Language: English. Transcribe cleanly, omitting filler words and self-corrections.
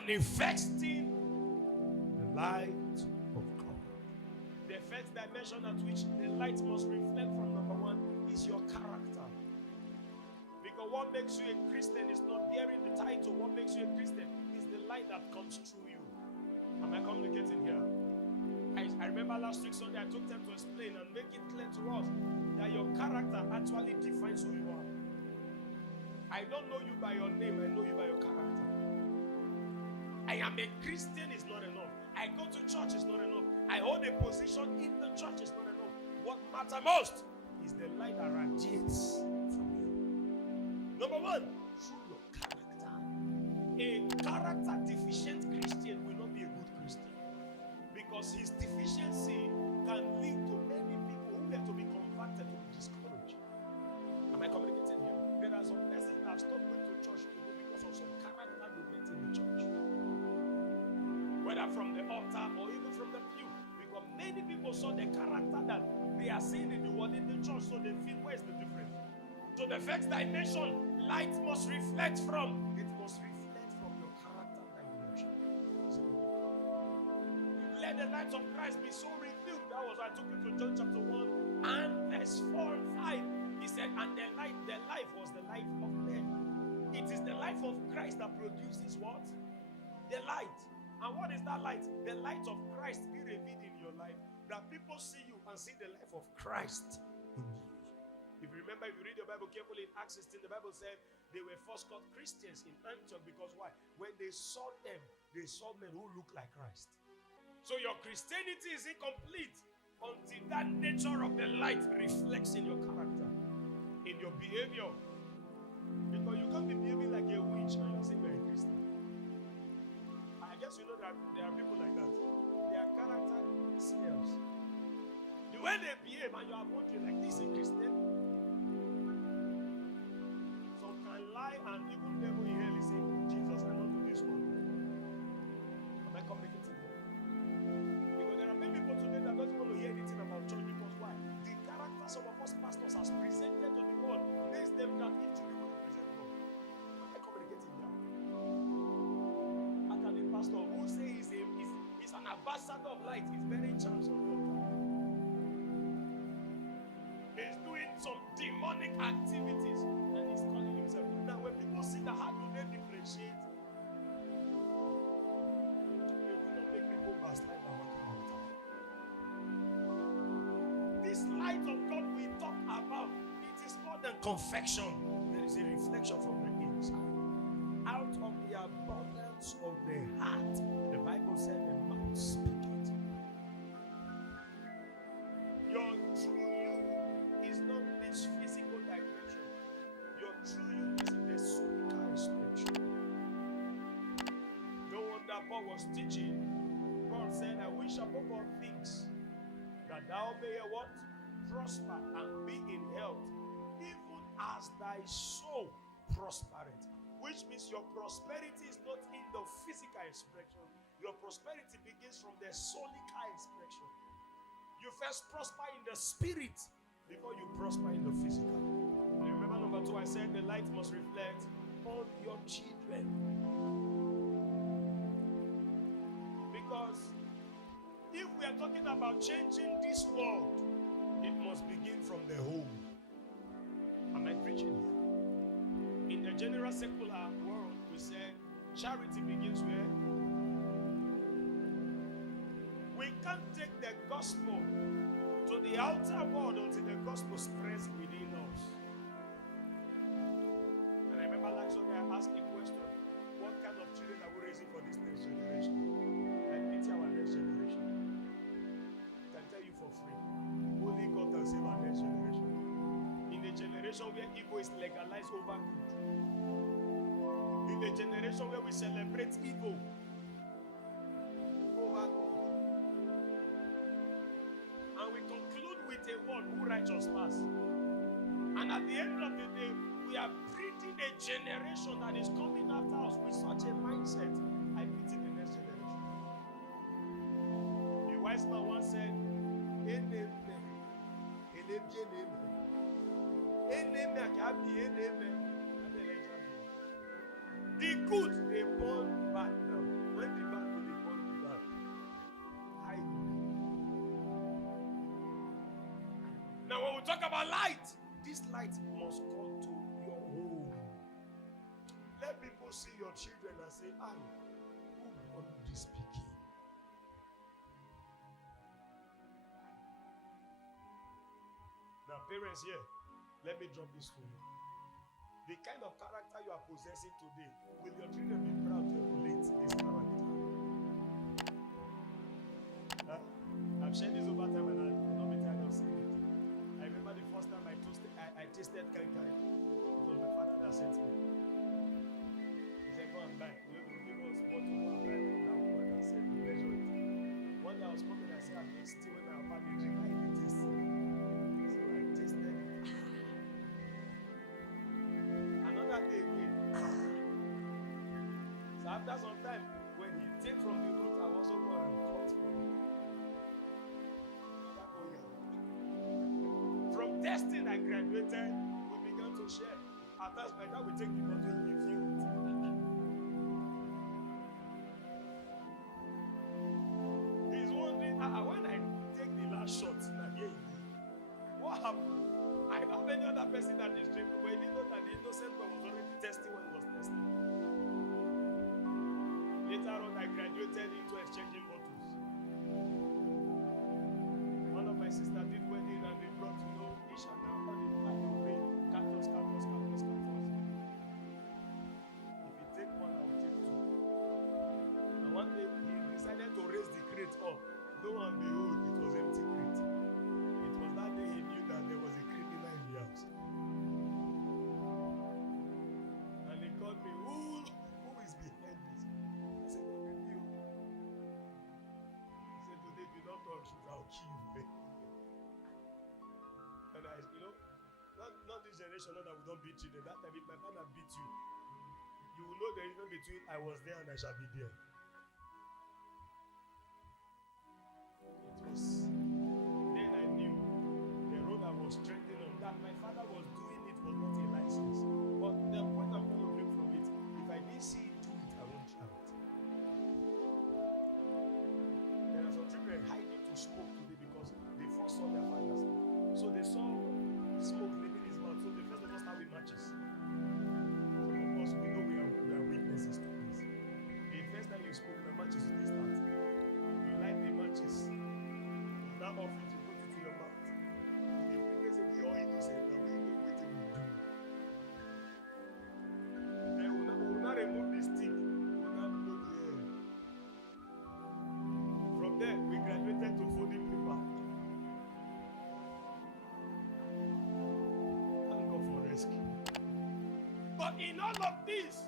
manifesting the light of God. The first dimension at which the light must reflect from, number one, is your character. Because what makes you a Christian is not bearing the title. What makes you a Christian is the light that comes through you. Am I communicating here? I remember last week Sunday I took time to explain and make it clear to us that your character actually defines who you are. I don't know you by your name, I know you by your character. I am a Christian is not enough. I go to church is not enough. I hold a position in the church is not enough. What matters most is the light that radiates from you. Number one, through your character. A character deficient Christian will not be a good Christian, because his deficiency can lead to many people who get to be converted to be discouraged. Am I communicating here? There are some persons that have stopped going to church today because of some character they met in the church, whether from the altar or even from the pew, because many people saw the character that they are seeing in the world in the church, so they feel, where is the difference? So the first dimension, light must reflect from. It must reflect from your character dimension. Let the light of Christ be so revealed. That was why I took you to John chapter 1 and verse 4 and 5. He said, and the life was the life of men. It is the life of Christ that produces what? The light. And what is that light? The light of Christ be revealed in your life, that people see you and see the life of Christ in you. If you remember, if you read your Bible carefully in Acts 16, the Bible said they were first called Christians in Antioch because why? When they saw them, they saw men who look like Christ. So your Christianity is incomplete until that nature of the light reflects in your character, in your behavior. Because you can't be behaving like a witch and you're saying you're a Christian. I guess you know that there are people like that. Their character smells. The way they behave and you are wondering like this is a Christian. Some can lie and even devil in hell is saying, Jesus, I don't do this one. Am I communicating here? Because there are many people today that don't want to hear anything about church, because why? The character some of us pastors has presented to the world makes them that if truly want to present God. Am I communicating here? How can a pastor who says he's an ambassador of light is bearing chance on the altar? He's doing some demonic activities and he's calling himself. Now when people see that, how do they differentiate? They will not make people backslide our character. This light of God we talk about, it is more than confection. There is a reflection from the inside. Out of the abundance of the heart, the Bible said the mouth speaketh. Your true you is not this physical dimension. Your true you is in the soulical expression. No wonder Paul was teaching. Paul said, I wish above all things that thou mayest what? Prosper and be in health, even as thy soul prospereth. Which means your prosperity is not in the physical expression. Your prosperity begins from the soulical expression. You first prosper in the spirit before you prosper in the physical. And remember number 2, I said the light must reflect on your children. Because if we are talking about changing this world, it must begin from the home. Am I preaching here? In the general secular world, we say charity begins where? We can't take the gospel to the outer world until the gospel spreads within us. And I remember last Sunday I asked a question: what kind of children are we raising for this next generation? I pity our next generation. I can tell you for free. Only God can save our next generation. In a generation where evil is legalized over good. In a generation where we celebrate evil over good. And we conclude with a word, who righteous pass. And at the end of the day, we are breeding a generation that is coming after us with such a mindset. I pity the next generation. A wise man once said, the good they born bad now. And when we talk about light, this light must come to your home. Let people see your children and say, who born this speaking? Now, parents here, let me drop this to you. The kind of character you are possessing today, will your children be proud to emulate this character? I've shared this over time and I will not be tired of saying it. I remember the first time I tasted kankai. It was my father that sent me. He said, go and buy. You know, give us bottle, go and buy from that woman that said, measure it. One day I was coming, I said, I'm still when I have the drink, I eat this. So I tasted it. Another day again. So after some time, when he take from the root, I also go and cut from it. From testing, I graduated, we began to share. At times, by that we take the bottle and give you it. He's wondering, when I take the last shot, what happened? I know many other person that is drinking, but he didn't know that the innocent one was already testing when he was testing. Later on, I graduated into exchanging bottles. One of my sisters did wedding and they brought, Isha now, all the time you pray, cactus. If you take one, I will take two. And one day, he decided to raise the crate up. Lo and behold, it was empty crate. It was that day he knew that there was a criminal in the house. And he called me, who is behind this? I said, no, with you. He said, today, if you don't talk truth, I'll kill you. And not this generation, not that we don't beat children. That time, if my father beat you, you will know the difference between I was there and I shall be there. It was then I knew the road I was treading on, that my father was doing it was not a license. But the point I'm going to make from it, if I didn't see it do it, I won't shout. There are some children hiding to smoke today because they first saw their father smoke. So they saw smoke leaving his mouth. So they first of all start with matches. Some of us, we know we are witnesses to this. The first time you smoke, the matches will start. You light the matches. That off it, you put it in your mouth. They say we all innocent and we know what we do. Then we will not remove the stick. We will not blow the air. From there, we graduated to folding paper. But in all of this,